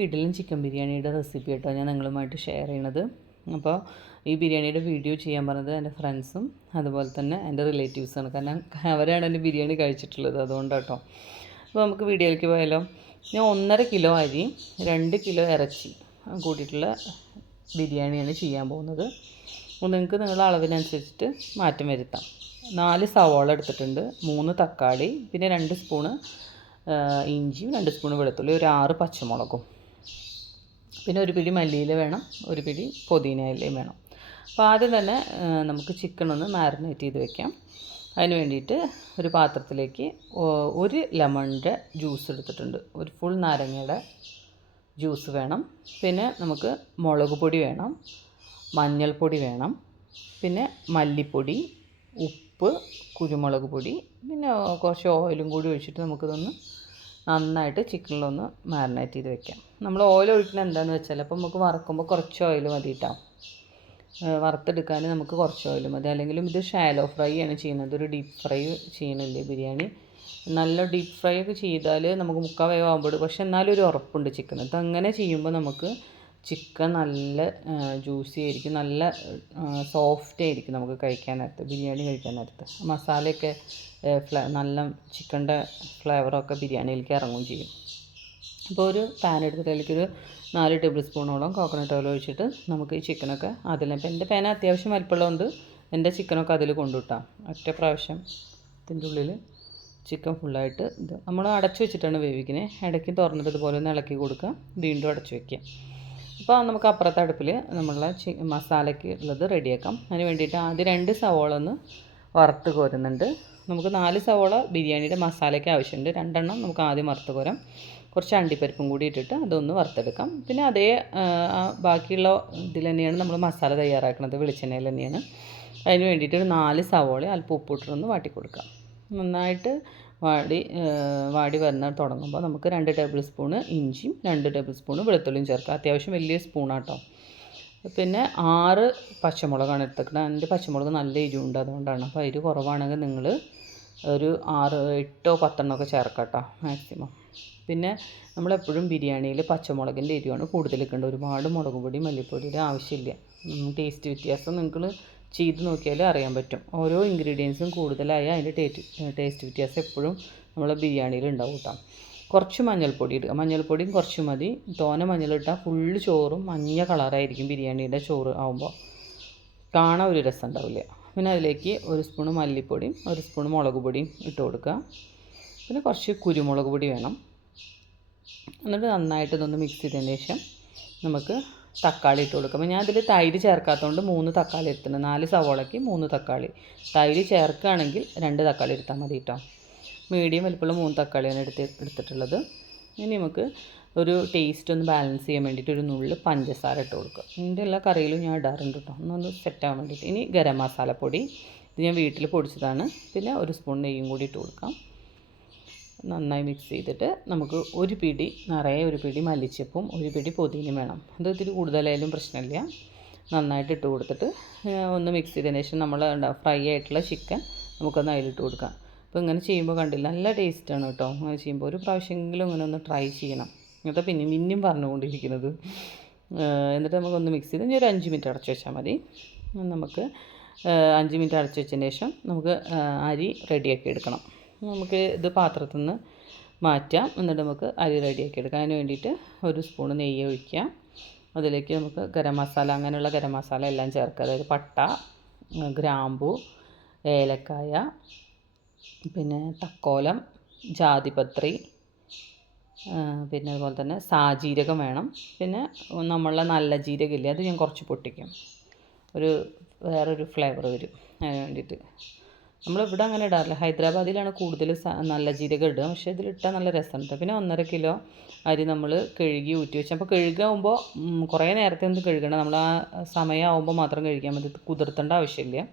കിടിലൻ ചിക്കൻ ബിരിയാണിയുടെ റെസിപ്പി കേട്ടോ ഞാൻ നിങ്ങളുമായിട്ട് ഷെയർ ചെയ്യണത്. അപ്പോൾ ഈ ബിരിയാണിയുടെ വീഡിയോ ചെയ്യാൻ പറഞ്ഞത് എന്റെ ഫ്രണ്ട്സും അതുപോലെ തന്നെ എന്റെ റിലേറ്റീവ്സാണ് കാരണം അവരാണ് എന്റെ ബിരിയാണി കഴിച്ചിട്ടുള്ളത് അതുകൊണ്ട് കേട്ടോ അപ്പോൾ നമുക്ക് വീഡിയോയിലേക്ക് പോയാലോ. ഞാൻ ഒന്നര കിലോ അരി രണ്ട് കിലോ ഇറച്ചി കൂട്ടിയിട്ടുള്ള ബിരിയാണിയാണ് ചെയ്യാൻ പോകുന്നത്. അപ്പോൾ നിങ്ങൾക്ക് നിങ്ങളുടെ അളവിനനുസരിച്ചിട്ട് മാറ്റം വരുത്താം. നാല് സവാള എടുത്തിട്ടുണ്ട് മൂന്ന് തക്കാളി പിന്നെ രണ്ട് സ്പൂണ് ഇഞ്ചിയും രണ്ട് സ്പൂണ് വെളുത്തുള്ളി ഒരു ആറ് പച്ചമുളകും. പിന്നെ ഒരു പിടി മല്ലിയില വേണം ഒരു പിടി പുതിന വേണം. അപ്പോൾ ആദ്യം തന്നെ നമുക്ക് ചിക്കൻ ഒന്ന് മാരിനേറ്റ് ചെയ്ത് വെക്കാം. അതിന് വേണ്ടിയിട്ട് ഒരു പാത്രത്തിലേക്ക് ഒരു ലെമണിന്റെ ജ്യൂസ് എടുത്തിട്ടുണ്ട്. ഒരു ഫുൾ നാരങ്ങയുടെ ജ്യൂസ് വേണം. പിന്നെ നമുക്ക് മുളക് പൊടി വേണം മഞ്ഞൾപ്പൊടി വേണം പിന്നെ മല്ലിപ്പൊടി ഉപ്പ് കുരുമുളക് പൊടി പിന്നെ കുറച്ച് ഓയിലും കൂടി ഒഴിച്ചിട്ട് നമുക്കിതൊന്ന് നന്നായിട്ട് ചിക്കനിലൊന്ന് മാരിനേറ്റ് ചെയ്ത് വെക്കാം. നമ്മൾ ഓയിൽ ഒഴിക്കുന്നത് എന്താണെന്ന് വെച്ചാൽ അപ്പോൾ നമുക്ക് വറക്കുമ്പോൾ കുറച്ച് ഓയിൽ മതി കേട്ടോ വറുത്തെടുക്കാൻ നമുക്ക് കുറച്ച് ഓയിൽ മതി. അല്ലെങ്കിലും ഇത് ഷാലോ ഫ്രൈ ആണ് ചെയ്യുന്നത്. ഒരു ഡീപ്പ് ഫ്രൈ ചെയ്യണില്ലേ ബിരിയാണി? നല്ല ഡീപ്പ് ഫ്രൈ ഒക്കെ ചെയ്താൽ നമുക്ക് മുക്കാൽ വേവാകുമ്പോൾ പക്ഷെ എന്നാലും ഒരു ഉറപ്പുണ്ട് ചിക്കൻ ഇത് അങ്ങനെ ചെയ്യുമ്പോൾ നമുക്ക് ചിക്കൻ നല്ല ജ്യൂസി ആയിരിക്കും. നല്ല സോഫ്റ്റ് ആയിരിക്കും നമുക്ക് കഴിക്കാൻ നേരത്ത് ബിരിയാണി കഴിക്കാൻ നേരത്ത് മസാലയൊക്കെ ഫ്ല നല്ല ചിക്കന്റെ ഫ്ലേവറൊക്കെ ബിരിയാണിയിലേക്ക് ഇറങ്ങുകയും ചെയ്യും. അപ്പോൾ ഒരു പാൻ എടുത്തിട്ട് അതിലേക്കൊരു നാല് ടേബിൾ സ്പൂണോളം കോക്കനട്ട് ഓയിൽ ഒഴിച്ചിട്ട് നമുക്ക് ഈ ചിക്കനൊക്കെ അതിൽ ഇപ്പോൾ എന്റെ പാൻ അത്യാവശ്യം വലിപ്പമുള്ളതുകൊണ്ട് എന്റെ ചിക്കനൊക്കെ അതിൽ കൊണ്ടുവിട്ടാം. ഒറ്റ പ്രാവശ്യം ഇതിന്റെ ഉള്ളിൽ ചിക്കൻ ഫുള്ളായിട്ട് ഇത് നമ്മൾ അടച്ചു വെച്ചിട്ടാണ് വേവിക്കുന്നത് ഇടയ്ക്ക് തുറന്നിട്ട് ഇതുപോലെ ഒന്ന് ഇളക്കി കൊടുക്കുക. വീണ്ടും അടച്ചു വയ്ക്കുക അപ്പോൾ നമുക്ക് അപ്പുറത്തെ അടുപ്പിൽ നമ്മളെ ചി മസാലയ്ക്ക് ഉള്ളത് റെഡിയാക്കാം. അതിന് വേണ്ടിയിട്ട് ആദ്യം രണ്ട് സവോള ഒന്ന് വറുത്ത് കോരുന്നുണ്ട്. നമുക്ക് നാല് സവോള ബിരിയാണിയുടെ മസാലയ്ക്ക് ആവശ്യമുണ്ട്. രണ്ടെണ്ണം നമുക്ക് ആദ്യം വറുത്ത് കോരാം. കുറച്ച് അണ്ടിപ്പരിപ്പും കൂടി ഇട്ടിട്ട് അതൊന്ന് വറുത്തെടുക്കാം. പിന്നെ അതേ ബാക്കിയുള്ള ഇതിൽ തന്നെയാണ് നമ്മൾ മസാല തയ്യാറാക്കുന്നത് വെളിച്ചെണ്ണയിൽ തന്നെയാണ്. അതിന് വേണ്ടിയിട്ട് ഒരു നാല് സവോള അല്പം ഉപ്പിട്ടൊന്ന് വാട്ടി കൊടുക്കാം നന്നായിട്ട് വാടി വാടി വരുന്ന തുടങ്ങുമ്പോൾ നമുക്ക് രണ്ട് ടേബിൾ സ്പൂണ് ഇഞ്ചിയും രണ്ട് ടേബിൾ സ്പൂണ് വെളുത്തുള്ളിയും ചേർക്കാം. അത്യാവശ്യം വലിയ സ്പൂണാട്ടോ. പിന്നെ ആറ് പച്ചമുളകാണ് എടുത്തേക്കുന്നത് എന്റെ പച്ചമുളക് നല്ല എരിവുണ്ട് അതുകൊണ്ടാണ്. അപ്പോൾ എരിവ് കുറവാണെങ്കിൽ നിങ്ങൾ ഒരു ആറ് എട്ടോ പത്തെണ്ണോ ഒക്കെ ചേർക്കാം കേട്ടോ മാക്സിമം. പിന്നെ നമ്മളെപ്പോഴും ബിരിയാണിയിൽ പച്ചമുളകിന്റെ എരിവാണ് കൂടുതൽ വെക്കേണ്ടത് ഒരുപാട് മുളക് പൊടി മല്ലിപ്പൊടിയുടെ ആവശ്യമില്ല. ടേസ്റ്റ് വ്യത്യാസം. നിങ്ങൾ ചെയ്ത് നോക്കിയാൽ അറിയാൻ പറ്റും. ഓരോ ഇൻഗ്രീഡിയൻസും കൂടുതലായ അതിന്റെ ടേസ്റ്റ് ടേസ്റ്റ് വ്യത്യാസം എപ്പോഴും നമ്മളെ ബിരിയാണിയിൽ ഉണ്ടാവും കേട്ടോ. കുറച്ച് മഞ്ഞൾപ്പൊടി ഇടുക. മഞ്ഞൾപ്പൊടിയും കുറച്ച് മതി. തോന മഞ്ഞളിട്ടാൽ ഫുള്ള് ചോറും മഞ്ഞ കളറായിരിക്കും ബിരിയാണിയുടെ ചോറ് ആകുമ്പോൾ കാണാൻ ഒരു രസം ഉണ്ടാവില്ല. പിന്നെ അതിലേക്ക് ഒരു സ്പൂണ് മല്ലിപ്പൊടിയും ഒരു സ്പൂണ് മുളക് പൊടിയും ഇട്ട് കൊടുക്കുക. പിന്നെ കുറച്ച് കുരുമുളക് പൊടി വേണം. എന്നിട്ട് നന്നായിട്ട് ഇതൊന്ന് മിക്സ് ചെയ്തതിന് ശേഷം നമുക്ക് തക്കാളി ഇട്ട് കൊടുക്കും. ഞാൻ അതിൽ തൈര് ചേർക്കാത്തതുകൊണ്ട് മൂന്ന് തക്കാളി എടുത്തിട്ടുണ്ട്. നാല് സവോളയ്ക്ക് മൂന്ന് തക്കാളി. തൈര് ചേർക്കുകയാണെങ്കിൽ രണ്ട് തക്കാളി എടുത്താൽ മതി കേട്ടോ മീഡിയം വലിപ്പമുള്ള മൂന്ന് തക്കാളിയാണ് എടുത്ത് എടുത്തിട്ടുള്ളത്. ഇനി നമുക്ക് ഒരു ടേസ്റ്റ് ഒന്ന് ബാലൻസ് ചെയ്യാൻ വേണ്ടിയിട്ട് ഒരു നുള്ളിൽ പഞ്ചസാര ഇട്ട് കൊടുക്കുക ഇതിന്റെ എല്ലാ കറിയിലും ഞാൻ ഇടാറുണ്ട് കേട്ടോ ഒന്നൊന്ന് സെറ്റ് ആവാൻ വേണ്ടിയിട്ട്. ഇനി ഗരം മസാലപ്പൊടി. ഇത് ഞാൻ വീട്ടിൽ പൊടിച്ചതാണ്. പിന്നെ ഒരു സ്പൂൺ നെയ്യും കൂടി ഇട്ട് കൊടുക്കാം. നന്നായി മിക്സ് ചെയ്തിട്ട് നമുക്ക് ഒരു പിടി നിറയെ ഒരു പിടി മല്ലിച്ചപ്പും ഒരു പിടി പൊതിനും വേണം. അത് ഇത്തിരി കൂടുതലായാലും പ്രശ്നമില്ല. നന്നായിട്ട് ഇട്ട് കൊടുത്തിട്ട് ഒന്ന് മിക്സ് ചെയ്തതിന് ശേഷം നമ്മൾ ഫ്രൈ ആയിട്ടുള്ള ചിക്കൻ നമുക്കൊന്ന് അതിലിട്ട് കൊടുക്കാം. അപ്പോൾ ഇങ്ങനെ ചെയ്യുമ്പോൾ കണ്ടില്ല നല്ല ടേസ്റ്റാണ് കേട്ടോ അങ്ങനെ ചെയ്യുമ്പോൾ ഒരു പ്രാവശ്യമെങ്കിലും ഇങ്ങനെ ഒന്ന് ട്രൈ ചെയ്യണം. എന്നിട്ട് പിന്നെ മിന്നും പറഞ്ഞുകൊണ്ടിരിക്കുന്നത്. എന്നിട്ട് നമുക്കൊന്ന് മിക്സ് ചെയ്ത് ഒരു അഞ്ച് മിനിറ്റ് അടച്ചു വെച്ചാൽ മതി. നമുക്ക് അഞ്ച് മിനിറ്റ് അടച്ചു വെച്ചതിന് ശേഷം നമുക്ക് അരി റെഡിയാക്കി എടുക്കണം. നമുക്ക് ഇത് പാത്രത്തിൽ നിന്ന് മാറ്റാം. എന്നിട്ട് നമുക്ക് അരി റെഡിയാക്കി എടുക്കാം. അതിന് വേണ്ടിയിട്ട് ഒരു സ്പൂൺ നെയ്യ് ഒഴിക്കാം. അതിലേക്ക് നമുക്ക് ഗരം മസാല അങ്ങനെയുള്ള ഗരം മസാല എല്ലാം ചേർക്കുക അതായത് പട്ട ഗ്രാമ്പു ഏലക്കായ പിന്നെ തക്കോലം ജാതിപത്രി പിന്നെ അതുപോലെ തന്നെ സാജീരകം വേണം. പിന്നെ നമ്മളുടെ നല്ല ജീരകമില്ലേ അത് ഞാൻ കുറച്ച് പൊട്ടിക്കും. ഒരു വേറൊരു ഫ്ലേവർ വരും. അതിന് വേണ്ടിയിട്ട് നമ്മളിവിടെ അങ്ങനെ ഇടാറില്ല. ഹൈദരാബാദിലാണ് കൂടുതൽ നല്ല ജീരകം ഇടുക. പക്ഷേ ഇതിലിട്ടാൽ നല്ല രസമുണ്ട് പിന്നെ ഒന്നര കിലോ അരി നമ്മൾ കഴുകി ഊറ്റി വെച്ചു. അപ്പോൾ കഴുകുമ്പോൾ കുറേ നേരത്തെ ഒന്നും കഴുകണം. നമ്മൾ ആ സമയമാകുമ്പോൾ മാത്രം കഴുകിയാൽ മതി. കുതിർത്തേണ്ട ആവശ്യമില്ല.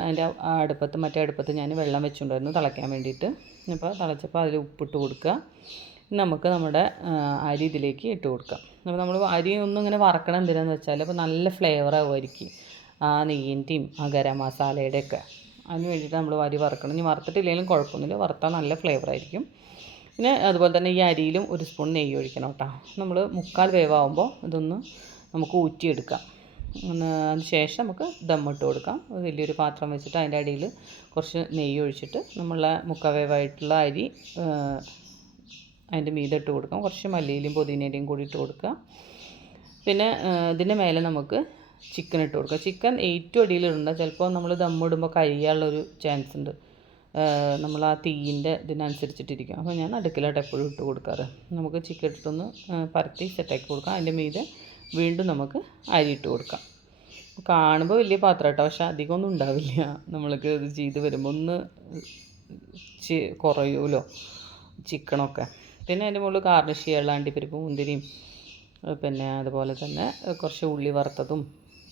അതിന്റെ അടുപ്പത്ത് മറ്റേ അടുപ്പത്ത് ഞാൻ വെള്ളം വെച്ചിട്ടുണ്ടായിരുന്നു തിളയ്ക്കാൻ വേണ്ടിയിട്ട്. അപ്പോൾ തിളച്ചപ്പോൾ അതിൽ ഉപ്പിട്ട് കൊടുക്കുക. നമുക്ക് നമ്മുടെ അരി ഇതിലേക്ക് ഇട്ട് കൊടുക്കാം. അപ്പോൾ നമ്മൾ അരി ഒന്നും ഇങ്ങനെ വറക്കണം എന്തിനാന്ന് വെച്ചാൽ അപ്പോൾ നല്ല ഫ്ലേവർ ആവുമായിരിക്കും ആ നെയ്യിന്റെയും ആ ഗരം മസാലയുടെ ഒക്കെ അതിന് വേണ്ടിയിട്ട് നമ്മൾ വരി വറക്കണം. ഇനി വറുത്തിട്ടില്ലെങ്കിലും കുഴപ്പമൊന്നുമില്ല. വറുത്താൽ നല്ല ഫ്ലേവർ ആയിരിക്കും. പിന്നെ അതുപോലെ തന്നെ ഈ അരിയിലും ഒരു സ്പൂൺ നെയ്യ് ഒഴിക്കണം കേട്ടോ നമ്മൾ മുക്കാൽ വേവാകുമ്പോൾ ഇതൊന്ന് നമുക്ക് ഊറ്റിയെടുക്കാം. അതിന് ശേഷം നമുക്ക് ദമ്മിട്ട് കൊടുക്കാം. വലിയൊരു പാത്രം വെച്ചിട്ട് അതിന്റെ അടിയിൽ കുറച്ച് നെയ്യ് ഒഴിച്ചിട്ട് നമ്മളെ മുക്കവേവായിട്ടുള്ള അരി അതിന്റെ മീതെ ഇട്ട് കൊടുക്കാം. കുറച്ച് മല്ലിയിലും പുതിനയിലയും കൂടി ഇട്ട് കൊടുക്കുക. പിന്നെ ഇതിന്റെ മേലെ നമുക്ക് ചിക്കൻ ഇട്ട് കൊടുക്കുക. ചിക്കൻ ഏറ്റവും അടിയിലിടണ്ട ചിലപ്പോൾ നമ്മൾ ദമ്മിടുമ്പോൾ കരിയാനുള്ളൊരു ചാൻസ് ഉണ്ട്. നമ്മൾ ആ തീയിന്റെ ഇതിനനുസരിച്ചിട്ടിരിക്കും. അപ്പോൾ ഞാൻ അടുക്കിലായിട്ട് എപ്പോഴും ഇട്ട് കൊടുക്കാറ്. നമുക്ക് ചിക്കൻ ഇട്ടിട്ടൊന്ന് പരത്തി സെറ്റാക്കി കൊടുക്കാം. അതിന്റെ മീതെ വീണ്ടും നമുക്ക് അരി ഇട്ട് കൊടുക്കാം. കാണുമ്പോൾ വലിയ പാത്രം കേട്ടോ. പക്ഷേ അധികമൊന്നും ഉണ്ടാവില്ല. നമ്മൾക്ക് ഇത് ചെയ്ത് വരുമ്പോൾ ഒന്ന് ചി കുറയുമല്ലോ ചിക്കണൊക്കെ പിന്നെ അതിന്റെ മുകളിൽ ഗാർണിഷ് ചെയ്യാനുള്ള അണ്ടിപ്പരിപ്പ് മുന്തിരിയും പിന്നെ അതുപോലെ തന്നെ കുറച്ച് ഉള്ളി വറുത്തതും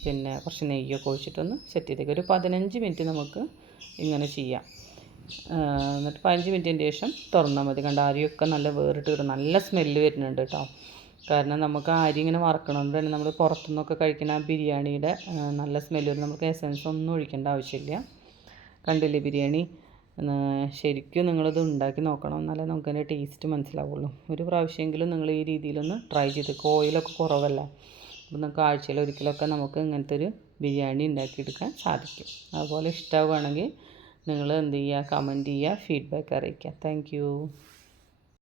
പിന്നെ കുറച്ച് നെയ്യൊക്കെ ഒഴിച്ചിട്ടൊന്ന് സെറ്റ് ചെയ്തേക്കുക ഒരു പതിനഞ്ച് മിനിറ്റ് നമുക്ക് ഇങ്ങനെ ചെയ്യാം. എന്നിട്ട് പതിനഞ്ച് മിനിറ്റിന് ശേഷം തുറന്നാൽ മതി. കണ്ട അരിയൊക്കെ നല്ല വേറിട്ട് വരും നല്ല സ്മെല്ല് വരുന്നുണ്ട് കേട്ടോ. കാരണം നമുക്ക് അരി ഇങ്ങനെ വറക്കണോണ്ട് തന്നെ നമ്മൾ പുറത്തുനിന്നൊക്കെ കഴിക്കുന്ന ബിരിയാണിയുടെ നല്ല സ്മെല്ല് വരും. നമുക്ക് എസൻസ് ഒന്നും ഒഴിക്കേണ്ട ആവശ്യമില്ല. കണ്ടില്ലേ ബിരിയാണി? ശരിക്കും നിങ്ങളിത് ഉണ്ടാക്കി നോക്കണം എന്നാലേ നമുക്ക് അതിന്റെ ടേസ്റ്റ് മനസ്സിലാവുള്ളൂ. ഒരു പ്രാവശ്യമെങ്കിലും നിങ്ങൾ ഈ രീതിയിലൊന്ന് ട്രൈ ചെയ്ത് ഓയിലൊക്കെ കുറവല്ല? അപ്പോൾ നമുക്ക് ആഴ്ചയിൽ ഒരിക്കലൊക്കെ നമുക്ക് ഇങ്ങനത്തെ ഒരു ബിരിയാണി ഉണ്ടാക്കിയെടുക്കാൻ സാധിക്കും. അതുപോലെ ഇഷ്ടമാവുകയാണെങ്കിൽ നിങ്ങൾ എന്ത് ചെയ്യുക കമന്റ് ചെയ്യുക ഫീഡ്ബാക്ക് അറിയിക്കുക. താങ്ക്